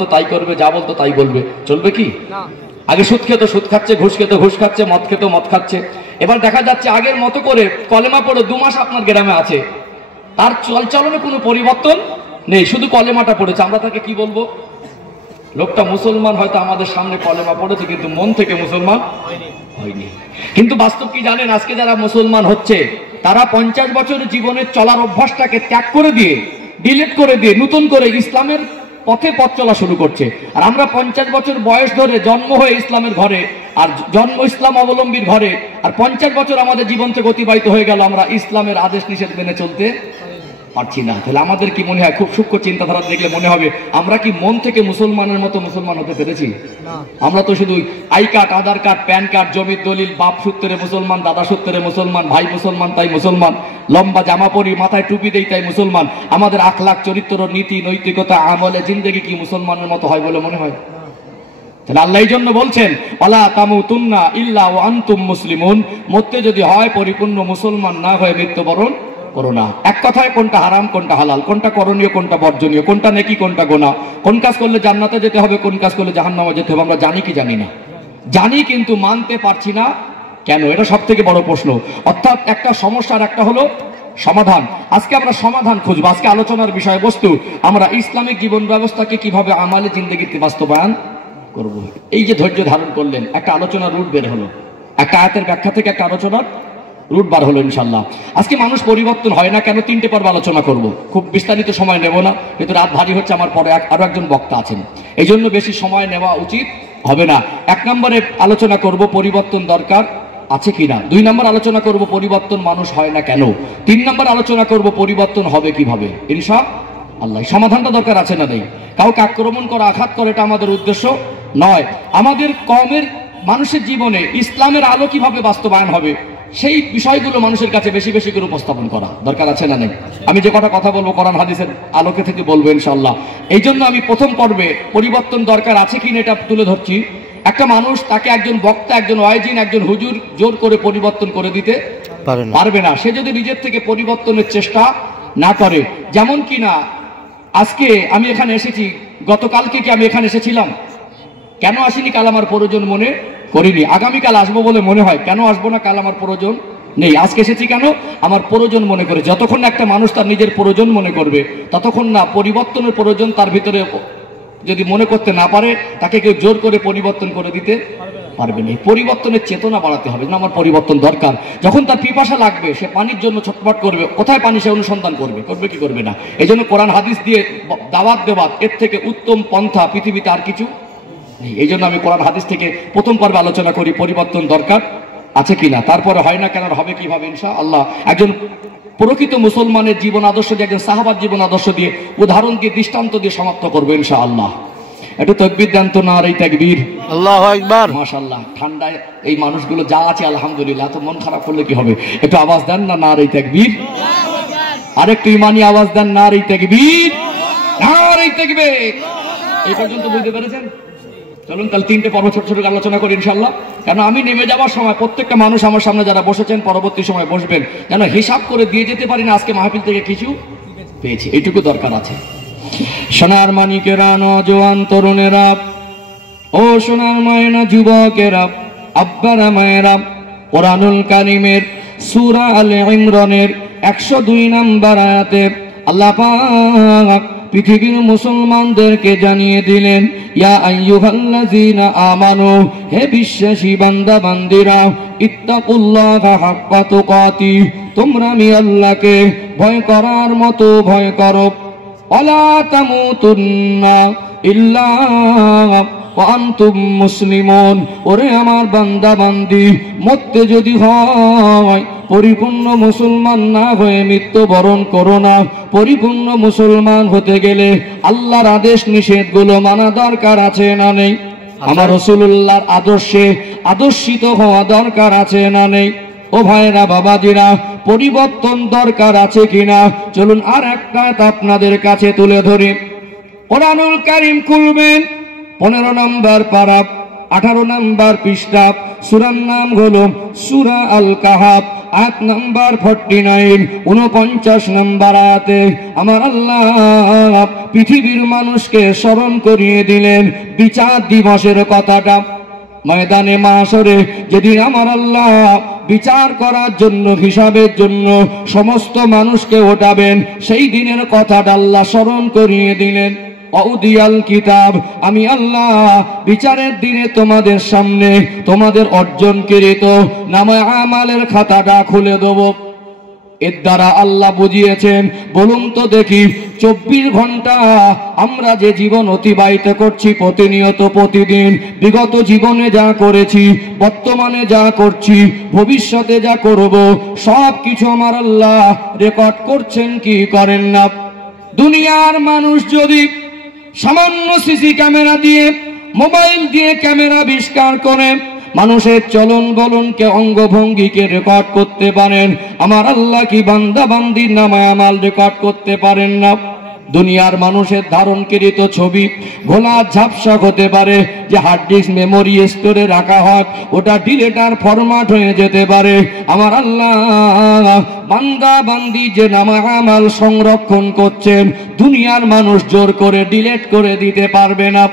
তো তাই করবে, যা বলতো তাই বলবে, চলবে কি? আগে সুদ খেতো সুদ খাচ্ছে, ঘুষ খেতো ঘুষ খাচ্ছে, মদ খেতো মদ খাচ্ছে। এবার দেখা যাচ্ছে আগের মতো করে কলেমা পড়ে 2 মাস আপনার গ্রামে আছে, তার চলচলনে কোনো পরিবর্তন নেই, শুধু কলেমাটা পড়েছে। আমরা তাকে কি বলবো? লোকটা মুসলমান হয়তো আমাদের সামনে কলেমা পড়েছে, কিন্তু মন থেকে মুসলমান হয়নি। কিন্তু বাস্তব কি জানেন? আজকে যারা মুসলমান হচ্ছে তারা 50 বছরের জীবনের চলার অভ্যাসটাকে ত্যাগ করে দিয়ে, ডিলিট করে দিয়ে নতুন করে ইসলামের পথে পথ চলা শুরু করছে। আর আমরা 50 বছর বয়স ধরে জন্ম হয়ে ইসলামের ঘরে, আর জন্ম ইসলাম অবলম্বীর ঘরে, আর 50 বছর আমাদের জীবন থেকে অতিবাহিত হয়ে গেল, আমরা ইসলামের আদেশ নিষেধ মেনে চলতে পারছি না। তাহলে আমাদের কি মনে হয়, খুব সূক্ষ্ম চিন্তাধারা দেখলে মনে হবে আমরা কি মন থেকে মুসলমানের মতো মুসলমান হতে পেরেছি? আমরা তো শুধু I card, Aadhaar card, pan card, জমির দলিল, বাপ সূত্রে মুসলমান, দাদা সূত্রে মুসলমান, ভাই মুসলমান তাই মুসলমান, লম্বা জামা পরি, মাথায় টুপি দেই তাই মুসলমান। আমাদের আখলাক, চরিত্র, নীতি, নৈতিকতা, আমলে, জিন্দেগি কি মুসলমানের মতো হয় বলে মনে হয়? তাহলে আল্লাহ এই জন্য বলছেন ওয়ালা তামুতুন্না ইল্লা ওয়া আনতুম মুসলিমুন, মরতে যদি হয় পরিপূর্ণ মুসলমান না হয়ে মৃত্যুবরণ করো না। এক কথায় কোনটা হারাম কোনটা হালাল, কোনটা করণীয় কোনটা বর্জনীয়, কোনটা নেকি কোনটা গোনা, কোন কাজ করলে জান্নাতে যেতে হবে, কোন কাজ করলে জাহান্নামে যেতে হবে, আমরা জানি কি জানি না? জানি, কিন্তু মানতে পারছি না কেন? এটা সব থেকে বড় প্রশ্ন। অর্থাৎ একটা সমস্যার একটা হলো সমাধান। আজকে আমরা সমাধান খুঁজবো। আজকে আলোচনার বিষয়বস্তু আমরা ইসলামিক জীবন ব্যবস্থাকে কিভাবে আমালে জিন্দেগিতে বাস্তবায়ন করব। এই যে ধৈর্য ধারণ করলেন, একটা আলোচনার রুট বের হলো, একটা আয়াতের ব্যাখ্যা থেকে একটা আলোচনার রুট বার হলো ইনশাল্লাহ। আজকে মানুষ পরিবর্তন হয় না কেন 3টে পর্ব আলোচনা করব। খুব বিস্তারিত সময় নেব না, কিন্তু রাত ভারী হচ্ছে, আমার পরে আরো একজন বক্তা আছেন, এই জন্য বেশি সময় নেওয়া উচিত হবে না। 1 নম্বরে আলোচনা করব পরিবর্তন দরকার আছে কিনা। 2 নম্বর আলোচনা করব পরিবর্তন মানুষ হয় না কেন। 3 নম্বর আলোচনা করব পরিবর্তন হবে কিভাবে ইনশাআল্লাহ। সমাধানটা দরকার আছে না নেই? কাউকে আক্রমণ করা, আঘাত করা এটা আমাদের উদ্দেশ্য নয়। আমাদের কওমের মানুষের জীবনে ইসলামের আলো কিভাবে বাস্তবায়ন হবে সেই বিষয়গুলো মানুষের কাছে বেশি বেশি করে উপস্থাপন করা দরকার আছে না নেই? আমি যে কথা বলবো কোরআন হাদিসের আলোকে থেকে বলবো ইনশাআল্লাহ। এই জন্য আমি প্রথম পর্বে পরিবর্তন দরকার আছে কিনা এটা তুলে ধরছি। একটা মানুষ, তাকে একজন বক্তা, একজন ওয়াইজিন, একজন হুজুর জোর করে পরিবর্তন করে দিতে পারবে না, সে যদি নিজের থেকে পরিবর্তনের চেষ্টা না করে। যেমন কিনা আজকে আমি এখানে এসেছি, গতকালকে কি আমি এখানে এসেছিলাম? কেন আসিনি? কাল আমার প্রয়োজন মনে করিনি। আগামীকাল আসবো বলে মনে হয়, কেন আসবো না? কাল আমার প্রয়োজন নেই। আজকে এসেছি কেন? আমার প্রয়োজন মনে করে। যতক্ষণ না একটা মানুষ তার নিজের প্রয়োজন মনে করবে, ততক্ষণ না পরিবর্তনের প্রয়োজন তার ভিতরে যদি মনে করতে না পারে, তাকে কেউ জোর করে পরিবর্তন করে দিতে পারবে না। পরিবর্তনের চেতনা বাড়াতে হবে না, আমার পরিবর্তন দরকার। যখন তার পিপাসা লাগবে, সে পানির জন্য ছটফট করবে, কোথায় পানি সে অনুসন্ধান করবে, করবে কি করবে না? এই জন্য কোরআন হাদিস দিয়ে দাওয়াত দেওয়াত, এর থেকে উত্তম পন্থা পৃথিবীতে আর কিছু নেই। এই জন্য আমি কোরআন হাদিস থেকে প্রথম পর্বে আলোচনা করি পরিবর্তন দরকার আছে কিনা, তারপরে হয় না কেন, হবে কিভাবে ইনশাআল্লাহ। একজন প্রকৃত মুসলমানের জীবন আদর্শ দিয়ে, একজন সাহাবার জীবন আদর্শ দিয়ে, উদাহরণ দিয়ে, দৃষ্টান্ত দিয়ে সমাপ্ত করবো ইনশাআল্লাহ। একটু তাকবীর দেন তো, নারে তাকবীর, আল্লাহু আকবার। মাশাআল্লাহ, ঠান্ডায় এই মানুষগুলো যা আছে আলহামদুলিল্লাহ। তো মন খারাপ করলে কি হবে? একটু আওয়াজ দেন না, নারে তাকবীর। আরেকটু ইমানি আওয়াজ দেন, নারে তাকবীর, নারে তাকবীর। এই পর্যন্ত বুঝতে পেরেছেন? চলুন তাহলে 3টে পর্ব ছোট ছোট আলোচনা করি ইনশাআল্লাহ। কেন আমি নেমে যাওয়ার সময় প্রত্যেকটা মানুষ আমার সামনে যারা বসেছেন, পরবর্তী সময় বসবেন, যেন হিসাব করে দিয়ে যেতে পারি না আজকে মাহফিল থেকে কিছু পেয়েছি, এইটুকু দরকার আছে। সোনার মানিকেরা, নওজোয়ান তরুণেরা, ও সোনার মায়েরা, যুবকেরা, আব্বারা মায়েরা, কোরআনুল কারীমের সূরা আলে ইমরানের 102 নম্বর আয়াতে আল্লাহ পাক পৃথিবীর মুসলমানদেরকে জানিয়ে দিলেন, ইয়া আইয়ুহাল্লাযীনা আমানু, হে বিশ্বাসী বান্দা বান্দিরা, ইত্তাকুল্লাহা হাক্কা তুকাতিহ, তোমরা আমি আল্লাহকে ভয় করার মতো ভয় করো। ওয়ালা তামুতুন্না ইল্লা ওয়া আনতুম মুসলিমুন, ওরে আমার বান্দা বান্দি, মরতে যদি হয় পরিপূর্ণ মুসলমান না হয়ে মৃত্যুবরণ করো না। পরিপূর্ণ মুসলমান হতে গেলে আল্লাহর আদেশ নিষেধগুলো মানা দরকার আছে না নেই? আমার রাসূলুল্লাহর আদর্শে আদর্শিত হওয়া দরকার আছে না নেই? ও ভাইরা, বাবাজিরা, পরিবর্তন দরকার আছে কিনা? চলুন আর একটা আপনাদের কাছে তুলে ধরি। কোরআনুল কারীম খুলবেন 15 নম্বর পারা, 18 নম্বর পৃষ্ঠা, সূরার নাম হলো সূরা আল কাহাফ, আয়াত নাম্বার 49, 49 নম্বর আয়াতে আমার আল্লাহ পৃথিবীর মানুষকে স্মরণ করিয়ে দিলেন বিচার দিবসের কথাটা। ময়দানে মাশরে যেদিন আমার আল্লাহ বিচার করার জন্য, হিসাবের জন্য সমস্ত মানুষকে ওঠাবেন, সেই দিনের কথাটা আল্লাহ স্মরণ করিয়ে দিলেন। অউদিয়াল কিতাব, আমি আল্লাহ বিচারের দিনে তোমাদের সামনে তোমাদের অর্জনকৃত নামে আমালের খাতাটা খুলে দেব। এর দ্বারা আল্লাহ বুঝিয়েছেন, বলুন তো দেখি 24 ঘন্টা আমরা যে জীবন অতিবাহিত করছি প্রতিনিয়ত প্রতিদিন, বিগত জীবনে যা করেছি, বর্তমানে যা করছি, ভবিষ্যতে যা করব, সব কিছু আমার আল্লাহ রেকর্ড করছেন কি করেন না? দুনিয়ার মানুষ যদি সামান্য সিসি ক্যামেরা দিয়ে, মোবাইল দিয়ে ক্যামেরা আবিষ্কার করে মানুষের চলন বলনকে, অঙ্গভঙ্গিকে রেকর্ড করতে পারেন, আমার আল্লাহ কি বান্দা বান্দির নামায় আমাল রেকর্ড করতে পারেন না? দুনিয়ার মানুষের ধারণকৃত ছবি ঘোলা ঝাপসা হতে পারে, যে হার্ড ডিস্ক মেমোরি স্টোরে রাখা হয়, ওটা ডিলেটার ফরম্যাট হয়ে যেতে পারে। আমার আল্লাহ বান্দা বান্দি যে নামায় আমাল সংরক্ষণ করছেন, দুনিয়ার মানুষ জোর করে ডিলেট করে দিতে পারবে না।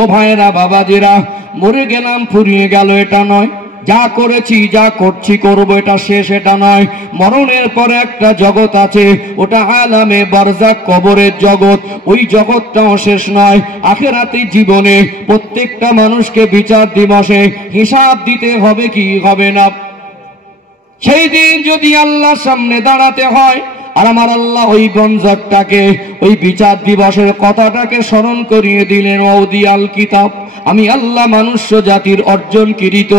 ও ভাইরা, বাবাজিরা, মরে গেলাম ফুরিয়ে গেল এটা নয়, যা করেছি যা করছি করব এটা শেষ এটা নয়। মরণের পরে একটা জগৎ আছে, ওটা আলামে বারজাক, কবরের জগৎ। ওই জগৎটাও শেষ নয়। আখিরাতের জীবনে প্রত্যেকটা মানুষকে বিচার দিবসে হিসাব দিতে হবে কি হবে না? সেই দিন যদি আল্লাহর সামনে দাঁড়াতে হয়, আর আমার আল্লাহ ওই গঞ্জকটাকে, ওই বিচার দিবসের কথাটাকে স্মরণ করিয়ে দিলেন। ওয়াউদিয়াল কিতাব, আমি আল্লাহ মানুষ্য জাতির অর্জনকৃত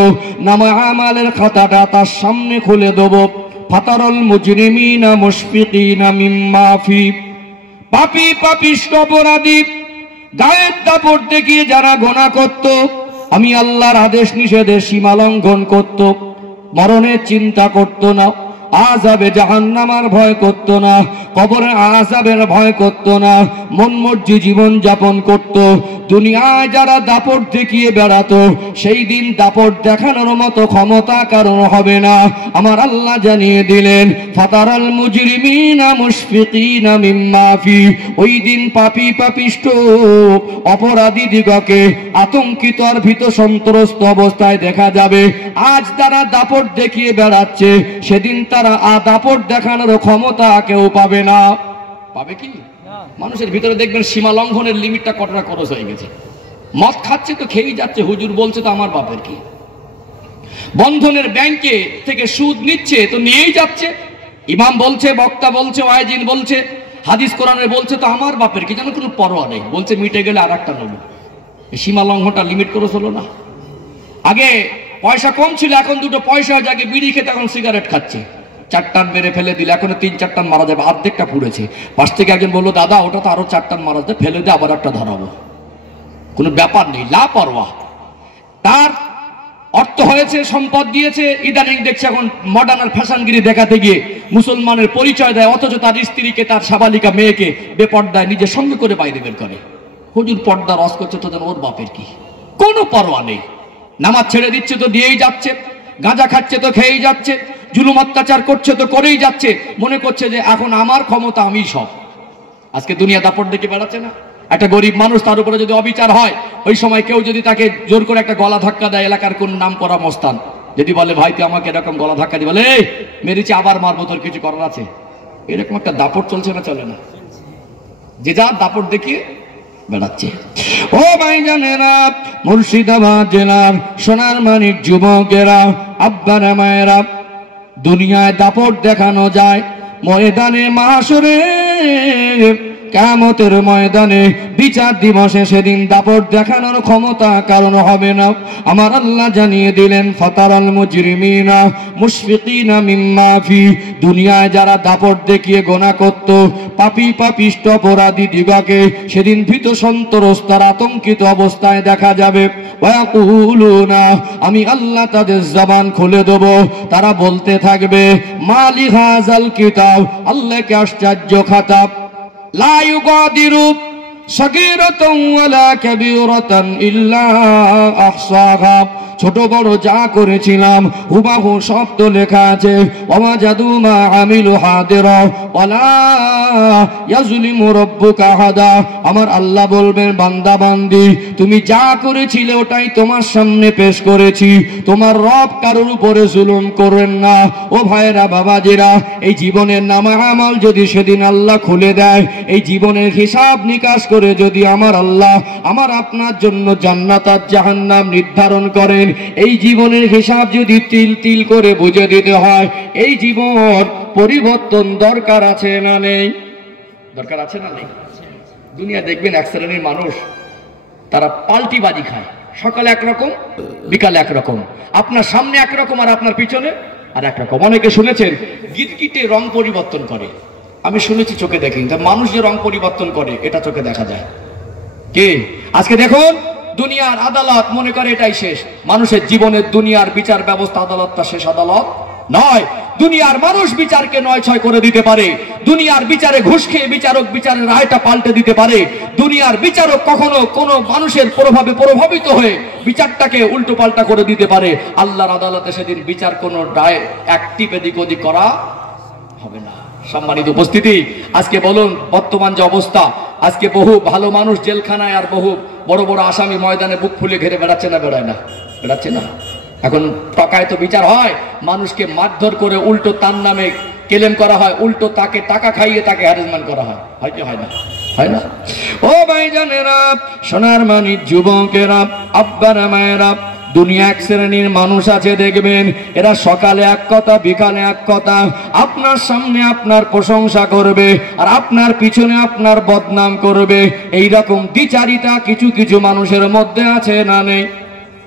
নামে আমালের খাতাটা তার সামনে খুলে দেব। ফাতারাল মুজরিমিনা মুশফিকিনা মিম্মা ফি, পাপী পাপিষ্ঠ অপরাধী গায়ের দাপট দেখিয়ে যারা গুনাহ করত, আমি আল্লাহর আদেশ নিষেধের সীমা লঙ্ঘন করত, মরণের চিন্তা করত না, আযাবে জাহান্নামের ভয় করত না, কবরের আযাবের ভয় করত না, মন মর্জি জীবন যাপন করত। দুনিয়ায় যারা দাপট দেখিয়ে বেড়াতো, সেই দিন দাপট দেখানোর মতো ক্ষমতা কারণ হবে না। আমার আল্লাহ জানিয়ে দিলেন, ফাতারাল মুজরিমিনা মুশফিকিনা মিম্মা ফি, ওই দিন পাপী পাপিষ্ঠ অপরাধী দিগকে আতঙ্কিত আর ভীত সন্ত্রস্ত অবস্থায় দেখা যাবে। আজ তারা দাপট দেখিয়ে বেড়াচ্ছে, সেদিন তারা দাপট দেখানোর ক্ষমতা কেউ পাবে না। পাবে কি? মানুষের ভিতরে দেখবেন সীমা লঙ্ঘনের লিমিটটা কতটা খরচ হয়ে গেছে। মদ খাচ্ছে তো খেয়েই যাচ্ছে, হুজুর বলছে তো আমার বাপের কি। বন্ধনের ব্যাংকে থেকে সুদ নিচ্ছে তো নিয়েই যাচ্ছে, ইমাম বলছে, বক্তা বলছে, ওয়াইজিন বলছে, হাদিস কোরআনে বলছে তো আমার বাপের কি, যেন কোনো পরোয়া নেই। বলছে মিটে গেলে আর একটা নেব। সীমা লঙ্ঘনটা লিমিট খরচ হলো না? আগে পয়সা কম ছিল, এখন দুটো পয়সা জায়গায় বিড়ি খেতে এখন সিগারেট খাচ্ছে। 4 টান মেরে ফেলে দিলে এখন 3-4 টান মারা যাবে, অর্ধেকটা পুড়েছে। পাশ থেকে একজন বললো, দাদা ওটা তো আরো 4 টান মারা যাবে, ফেলে দিয়ে আবার একটা ধরাবো। কোনো ব্যাপার নেই, লাপরোয়া। তার অর্থ হয়েছে, সম্পদ দিয়েছে, ইদানিং দেখছে এখন মডার্ন আর ফ্যাশনগিরি দেখাতে গিয়ে মুসলমানের পরিচয় দেয়, অথচ তার স্ত্রীকে, তার সাবালিকা মেয়েকে বেপর্দায় নিজের সঙ্গে করে বাইরে বের করে। হুজুর পর্দা রস করছে তো যেন ওর বাপের কি, কোনো পরোয়া নেই। নামাজ ছেড়ে দিচ্ছে তো দিয়েই যাচ্ছে, গাঁজা খাচ্ছে তো খেয়েই যাচ্ছে, জুলুম অত্যাচার করছে তো করেই যাচ্ছে, মনে করছে যে এখন আমার ক্ষমতা, আমি সব। আজকে দুনিয়া দাপট দেখে বেড়াচ্ছে না? একটা গরিব মানুষ, তার উপরে যদি অবিচার হয়, ওই সময় কেউ যদি তাকে জোর করে একটা গলা ধাক্কা দেয়, এলাকার কোন নাম করা মস্তান যদি বলে, ভাই তুই আমাকে এরকম গলা ধাক্কা দিয়ে, বলে এই মেরেছি আবার মারবো, তোর কিছু করার আছে? এরকম একটা দাপট চলছে না? চলে না? যে যা দাপট দেখিয়ে বেড়াচ্ছে। ও ভাইজানেরা, মুর্শিদাবাদ জেলার সোনার মানিক যুবকেরা, আব্বারা মায়েরা, দুনিয়ায় দাপট দেখানো যায়, ময়দানে মাশরে কিয়ামতের ময়দানে বিচার দিবসে সেদিন দাপট দেখানোর ক্ষমতা কারণ হবে না। আমার আল্লাহ জানিয়ে দিলেন, ফাতারাল মুজরিমিনা মুশফিকিনা মিম্মা ফি, দুনিয়ায় যারা দাপট দেখিয়ে গুনাহ করত, পাপী পাপিষ্ঠ অপরাধী দিগকে সেদিন ভীত সন্ত্রস্ত আতঙ্কিত অবস্থায় দেখা যাবে। ওয়াকুলুনা, আমি আল্লাহ তাদের জবান খুলে দেব, তারা বলতে থাকবে, মালি হাযাল কিতাব, আল্লাহকে আশ্চর্য খাতা, লা ইউগাদিরু সাগীরাতান ওয়ালা কাবীরাতান ইল্লা আহসাহা, ছোট বড় যা করেছিলাম হুবাহু সব তো লেখা আছে। ওয়াজাদু মা আমিলু হাদিরা ওয়ালা ইয়াজলিমু রাব্বুকা আহাদা। আমার আল্লাহ বলবেন, বান্দা বান্দি তুমি যা করেছিলে ওটাই তোমার সামনে পেশ করেছি, তোমার রব কারোর উপরে জুলুম করেন না। ও ভাইরা বাবাজিরা, এই জীবনের নামা আমল যদি সেদিন আল্লাহ খুলে দেয়, এই জীবনের হিসাব নিকাশ করে যদি আমার আল্লাহ আমার আপনার জন্য জান্নাত আর জাহান্নাম নির্ধারণ করেন, এই জীবনের হিসাব যদি তিল তিল করে বুঝে দিতে হয়, এই জীবন পরিবর্তন দরকার আছে না নেই? দরকার আছে না নেই? দুনিয়া দেখবেন এক শ্রেণীর মানুষ, তারা পাল্টিবাজি খায়, সকালে একরকম বিকালে একরকম, আপনার সামনে একরকম আর আপনার পিছনে আর একরকম। অনেকে শুনেছেন গিটগিটে রং পরিবর্তন করে, আমি শুনেছি চোখে দেখিনি, তা মানুষ যে রং পরিবর্তন করে এটা চোখে দেখা যায় কে? আজকে দেখুন দুনিয়ার আদালত মনে করে এটাই শেষ। মানুষের জীবনের দুনিয়ার বিচার ব্যবস্থা আদালতটা শেষ আদালত নয়। দুনিয়ার মানুষ বিচারকে নয় ছয় করে দিতে পারে, দুনিয়ার বিচারে ঘুষ খেয়ে বিচারক বিচারের রায়টা পাল্টে দিতে পারে, দুনিয়ার বিচারক কখনো কোনো মানুষের প্রভাবে প্রভাবিত হয়ে বিচারটাকে উল্টো পাল্টা করে দিতে পারে। আল্লাহর আদালতে সেদিন বিচার কোনো রায় অ্যাক্টিভ এদিক ওদিক করা হবে না। সম্মানিত উপস্থিতি, আজকে বলুন বর্তমান যে অবস্থা, আজকে বহু ভালো মানুষ জেলখানায় আর বহু বড় বড় আসামি ময়দানে বুক ফুলে ঘেরে বেড়াচ্ছে না? বেড়ায় না? বেড়াচ্ছে না? এখন টাকায় তো বিচার হয়, মানুষকে মারধর করে উল্টো তার নামে কেলেম করা হয়, উল্টো তাকে টাকা খাইয়ে তাকে হ্যারাসমেন্ট করা হয়। হয় কি হয় না? হয় না? ও ভাইজানেরা, সোনার মানিক যুবকেরা, আব্বারা মায়েরা, দুনিয়া এক শ্রেণীর মানুষ আছে দেখবেন, এরা সকালে এক কথা বিকালে এক কথা, আপনার সামনে আপনার প্রশংসা করবে আর আপনার পিছনে আপনার বদনাম করবে। এইরকম দ্বিচারিতা কিছু কিছু মানুষের মধ্যে আছে না নেই?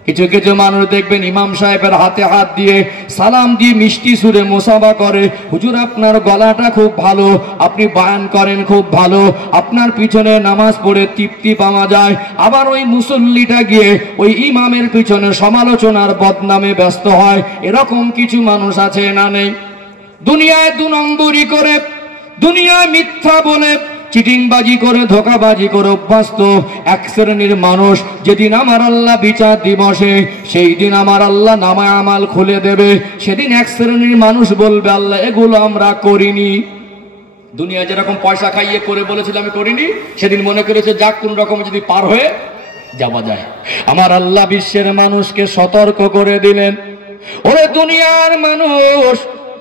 কিছু কিছু মানুষ দেখবেন ইমাম সাহেবের হাতে হাত দিয়ে সালাম দিয়ে মিষ্টি সুরে মুসাফা করে, হুজুর আপনার গলাটা খুব ভালো, আপনি বয়ান করেন খুব ভালো, আপনার পিছনে নামাজ পড়ে তৃপ্তি পাওয়া যায়। আবার ওই মুসল্লিটা গিয়ে ওই ইমামের পিছনে সমালোচনার বদনামে ব্যস্ত হয়। এরকম কিছু মানুষ আছে না নেই? দুনিয়ায় দু নম্বরি করে, দুনিয়ায় মিথ্যা বলে, চিটিংবাজি করে, ধোকাবাজি করে অভ্যস্ত এক শ্রেণীর মানুষ, যেদিন আমার আল্লাহ বিচার দিবসে, সেই দিন আমার আল্লাহ নামা আমাল খুলে দেবে, সেদিন এক শ্রেণীর মানুষ বলবে, আল্লাহ এগুলো আমরা করিনি। দুনিয়া যেরকম পয়সা খাইয়ে করে বলেছিল আমি করিনি, সেদিন মনে করেছে যাক কোন রকম যদি পার হয়ে যাওয়া যায়। আমার আল্লাহ বিশ্বের মানুষকে সতর্ক করে দিলেন, ওরে দুনিয়ার মানুষ,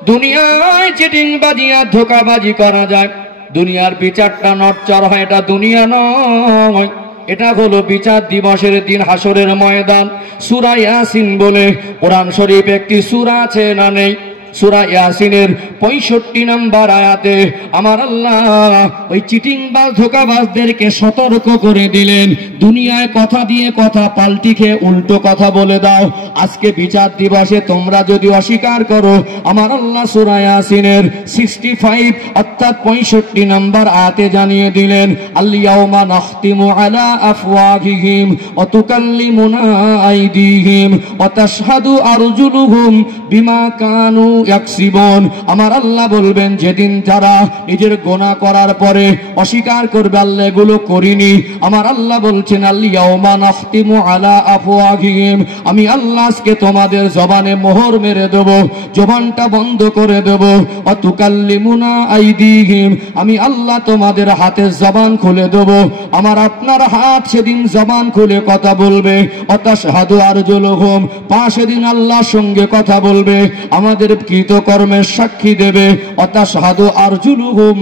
দুনিয়ায় চিটিংবাজি আর ধোকাবাজি করা যায়, দুনিয়ার বিচারটা নড়চড় হয়, এটা দুনিয়া নয়, এটা হলো বিচার দিবসের দিন, হাসরের ময়দান। সূরা ইয়াসিন বলে কোরআন শরীফ একটি সূরা আছে না নেই? সূরা ইয়াসিনের 65 নম্বর আয়াতে আমার আল্লাহ ওই চিটিংবাজ ধোঁকাবাজদেরকে সতর্ক করে দিলেন, দুনিয়ায় কথা দিয়ে কথা পাল্টি খেয়ে উল্টো কথা বলে দাও, আজকে বিচার দিবসে তোমরা যদি অস্বীকার করো, আমার আল্লাহ সূরা ইয়াসিনের 65 অর্থাৎ 65 নম্বর আয়াতে জানিয়ে দিলেন, আল-ইয়াওমা নাখতিমু আলা আফওয়াহিহিম ওয়া তুকাল্লিমুনা আইদিহিম ওয়া তাশহাদু আরজুলুহুম বিমা কানু ইয়াকসিবুন। আমার আল্লাহ বলবেন, যেদিন যারা নিজের গুনাহ করার পরে অস্বীকার করবে আল্লাহ এগুলো করিনি, আমার আল্লাহ বলছেন, আল-ইয়াওমা নাখতিমু আলা আফওয়াহিহিম, আমি আল্লাহ আজকে তোমাদের জবানে মোহর মেরে দেব, জবানটা বন্ধ করে দেব, ওয়া তুকাল্লিমুনা আইদিহিম, আমি আল্লাহ তোমাদের হাতের জবান খুলে দেব, আমার আপনার হাত সেদিন জবান খুলে কথা বলবে, ওয়া তাশহাদু আরজুলুহুম, পা সেদিন আল্লাহর সঙ্গে কথা বলবে, আমাদের কৃতকর্মের সাক্ষী দেবে, ওয়া তাশহাদু আরজুলুহুম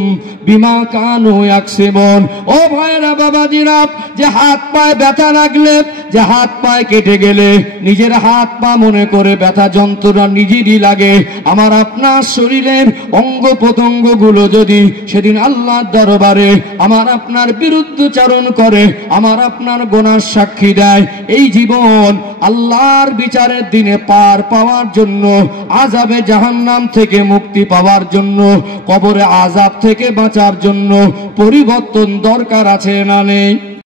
বিমা কানু ইয়াকসিবুন। ও ভাইরা বাবাজিরা, যে হাত পায়ে ব্যথা লাগলে, যে হাত পায়ে কেটে গেলে নিজের হাত পা মনে করে ব্যথা যন্ত্রণা নিজেরই লাগে, আমার আপনার শরীরের অঙ্গ প্রত্যঙ্গ গুলো যদি সেদিন আল্লাহর দরবারে আমার আপনার বিরুদ্ধচারণ করে, আমার আপনার গুনার সাক্ষী দেয়, এই জীবন আল্লাহর বিচারের দিনে পার পাওয়ার জন্য, আযাবে জাহান্নাম থেকে মুক্তি পাওয়ার জন্য, কবরে আযাব থেকে বাঁচার জন্য পরিবর্তন দরকার আছে না নেই?